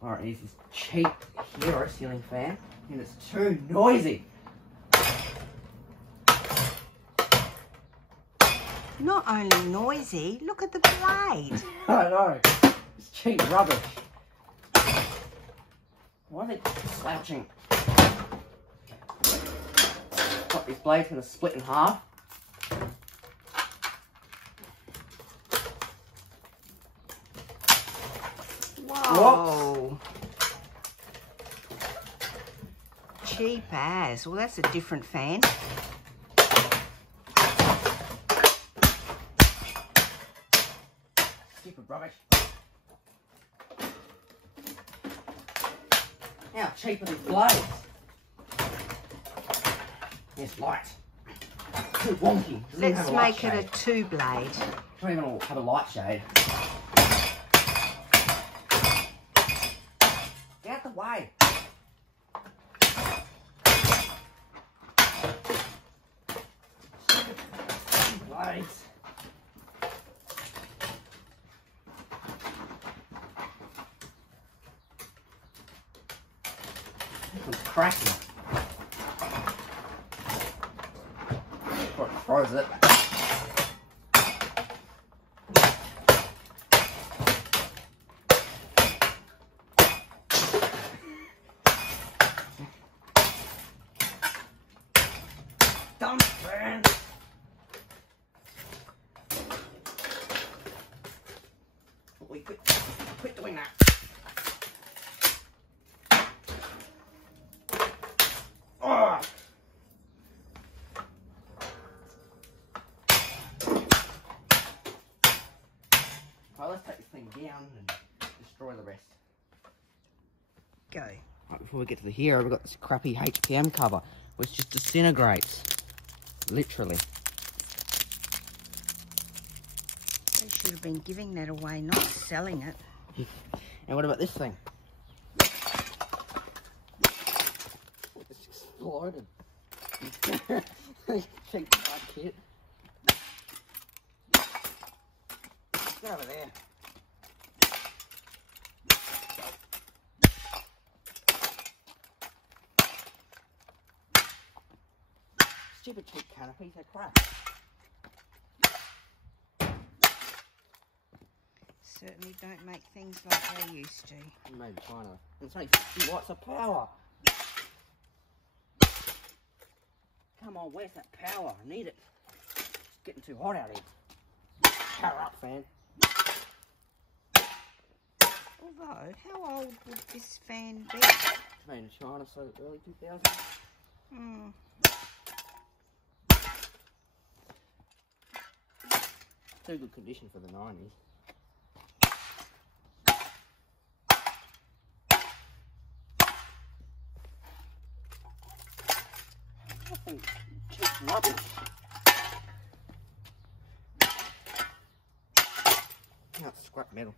Alright, here's this cheap Hero ceiling fan, and it's too noisy. Not only noisy, look at the blade. I know. It's cheap rubbish. Why are they slouching? Got this blade's gonna split in half. Whoa. Whoops. Cheap as. Well, that's a different fan. Stupid rubbish. How cheap are these blades? It's light. Too wonky. Let's make it a 2-blade. Don't even have a light shade. Get out the way. Blades. This one's cracking. Before it throws it. Dumb fan. We quit doing that. Oh. Right, let's take this thing down and destroy the rest. Go. Right, before we get to the hero, we've got this crappy HPM cover, which just disintegrates. Literally. They should have been giving that away, not selling it. And what about this thing? It's exploded. Cheap kit. Get over there. Stupid cheap canopies, they're crap. Certainly don't make things like they used to. Maybe China. It's only 50 watts of power. Come on, where's that power? I need it. It's getting too hot out here. Power up, fan. Although, how old would this fan be? Made in China, so early 2000s. Hmm. Too good condition for the 90s. Nothing cheap rubbish. Now it's scrap metal.